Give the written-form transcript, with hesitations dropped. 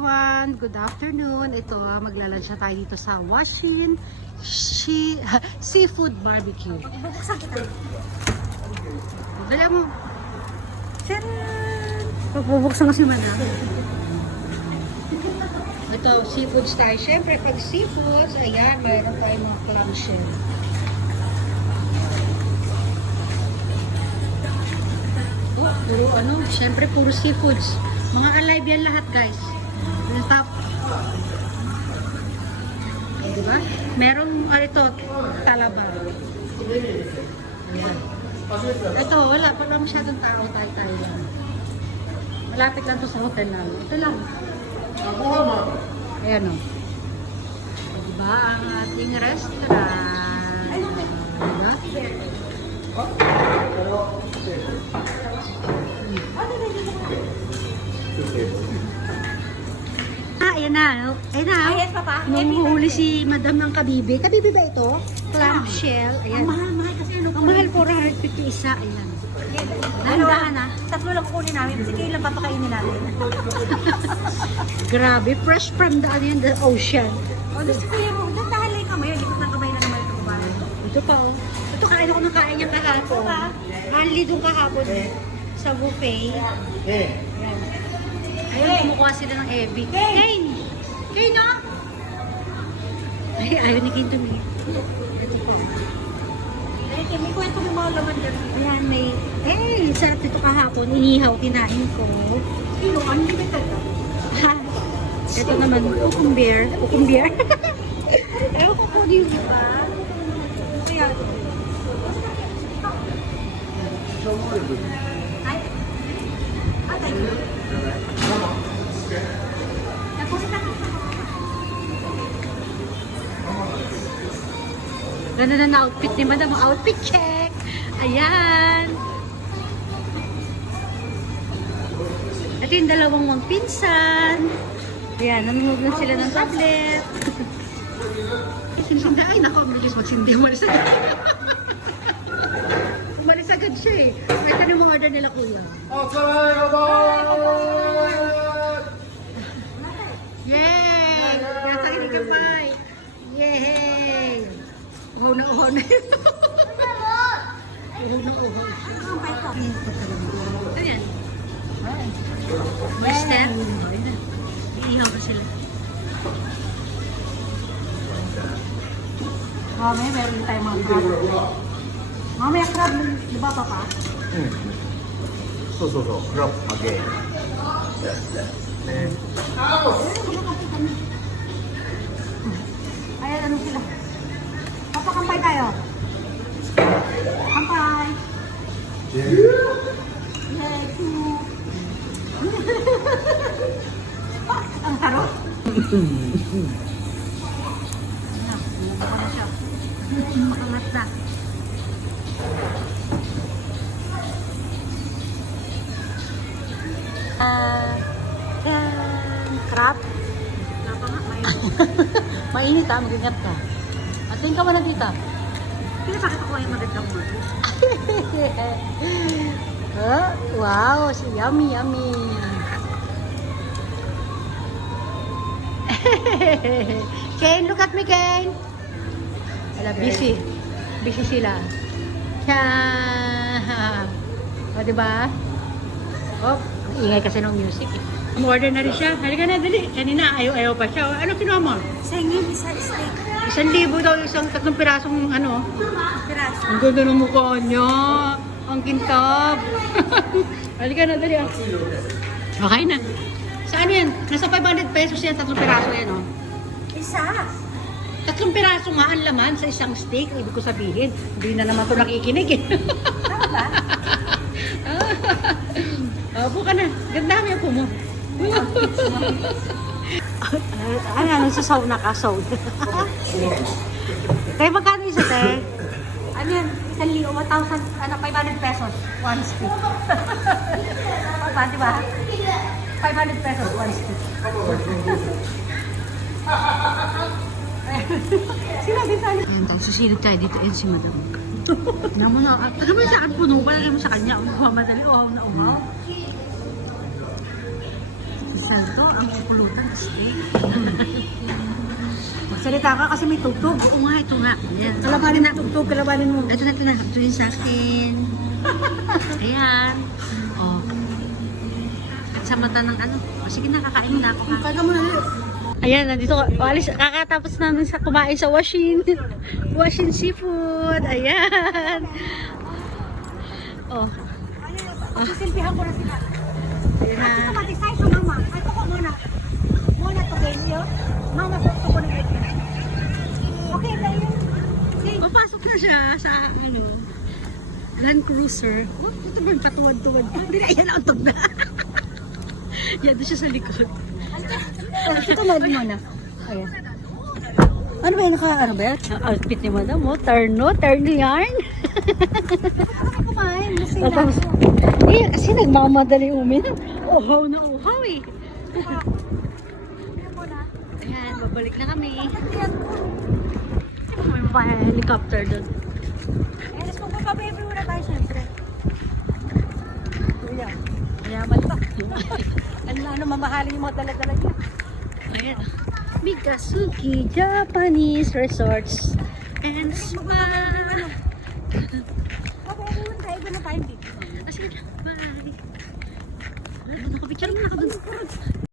everyone! Good afternoon! Ito, maglalunch na tayo dito sa Washin Seafood Barbecue. Bubuksan kita. Dala mo. Tcharan! Pagbubuksan ko si Madam. Ito, seafood tayo. Siyempre, pag seafoods, ayan, mayroon tayong mga clamshell. Oh, puro ano, siyempre puro seafoods. Mga alive yan lahat, guys. Yung top. Diba? Merong, ito, talaba. Ayan. Ito, wala. Wala masyadong tao, tayo lang. Malapit lang to sa hotel namin. Ito lang. Ayan o. Diba ang ating restaurant? Diba? Ayan na. Ayan na. Ay, yes, Papa. Nanguhuli si Madam ng kabibe. Kabibe ba ito? Clamshell. Ayan. Ang mahal kasi ano. Ang mahal, 450 isa. Ayan. Dahan-dahan na. Tatlo lang kukunin namin. Kasi kayo lang papakainin namin. Grabe. Fresh from the ocean. O, gusto ko yung dahan lang yung kamay. Likot ng kamay na naman ito kumain. Ito pa oh. Ito kain ako ng kain niyang kahapon. Hanli doon kahapon sa buffet. Ayan. Ayun, kumukuha sila ng Evie. Kane! Kane, no? Ay, ayaw ni Kane tumingin. Ay, may kwento mo mga laman dyan. Ayan, may... Eh, sarap dito kahapon. Inihaw, kinain ko. Sino? Unlimited ka? Ha? Ito naman, kukumbier. Kukumbier. Ewan ko po din. Kaya, ay, atay. Tapos na. Ganda na na-outfit ni Madam. Outfit check! Ayan! Ito yung dalawang pinsan. Ayan, nanonood na sila ng tablet. Sinisindi. Ay, nako, ang bilis magsindi. Umalis agad. Umalis agad siya eh. Ay, ito yung order nila, kuya. Yay! Nasa ka pa. Yay! Uhaw na uhaw na yun. Uhaw na uhaw. Ang pay ko. Ano yan? May step. Iihaw na sila. Mamaya meron tayong mga crab. Mamaya crab, di ba Papa? そうそうそう、クラップ揚げ。ね。 Ayan, ano sila? Papa, kampay tayo. Kampay. Yay, two. Ang harap. Baka na siya. Makangat na. Crab. Napa nga, mainit ha, mag-ingat ka. Atin ka muna dito. Pinapakita ko yung magandang mo. Oh, wow, so yummy, yummy. Kane, look at me, Kane. Wala, busy. Busy sila. Yan. O, diba? Oh, ingay kasi ng music eh. Order na rin siya. Halika na, dali. Kanina, ayaw pa siya. Ano kinuha mo? Singin, isa steak. 1,000 daw, isang 3 pirasong ano. Piraso. Ang ganda ng mukha niya. Ang kintab. Halika na, dali. Okay na. Saan yan? Nasa 500 pesos yan, 3 piraso yan, oh. Isa. 3 piraso nga ang laman sa isang steak. Ibig ko sabihin, hindi na naman ito nakikinig eh. Tama ba? Opo ka na. Ganda mo yung pumo. Ano, sasaw na ka, saw. Kaya magkano isa, te? Ano yan? 1,000, 500 pesos. One stick. Papa, di ba? 500 pesos, one stick. Sinabi sa akin. Ayan tayo, susilip tayo dito. Ayan si Madam. Naman na, alam mo sa akin puno pa lang sa kanya. Umaw, madali, uhaw na uhaw. Saan to? ang pupulutan. Steak. Magsalita ka kasi may tugtog. Oo nga, ito nga. Ayan. Kalabanin na tugtog, kalabanin mo. Ito na, ito na. Ito yun sa akin. Ayan. Oh. At sa mata ng ano. O, sige na, kakain na ako. Kaga mo na lang. Ayan, nandito. Alis, kakatapos namin sa kumain sa Washin. Washin Seafood. Ayan. Oh. Sisilbihan ko na sila. Ayan na. Ito matisay sa mama. Ito ko muna. Muna to ganyo. Mama, sakto ko na ganyo. Okay, tayo. Papasok na siya sa ano, Land Cruiser. Oh, ito ba yung patuwad-tuwad? Hindi na, yan ang na. Yan, doon siya sa likod. Ito lagi mo na. Ayan. Ano ba yun? Ano ba yan? Ang outfit ni madam mo, turn yarn. Ako kumain. Lasing na Tapos, ako. kasi nagmamadali uminom. Uhaw na uhaw eh. Ayan, babalik na kami. May pa helicopter doon. Eh, let's go pa baby muna tayo syempre. Kuya, mayaman pa. Ano mamahalin yung mga dala-dala niya. Ayan. Mikasuki Japanese Resorts and Spa. Okay, everyone tayo. Iba na tayo dito. Sige na, bye. Wala, doon ako. Picture mo na ako doon.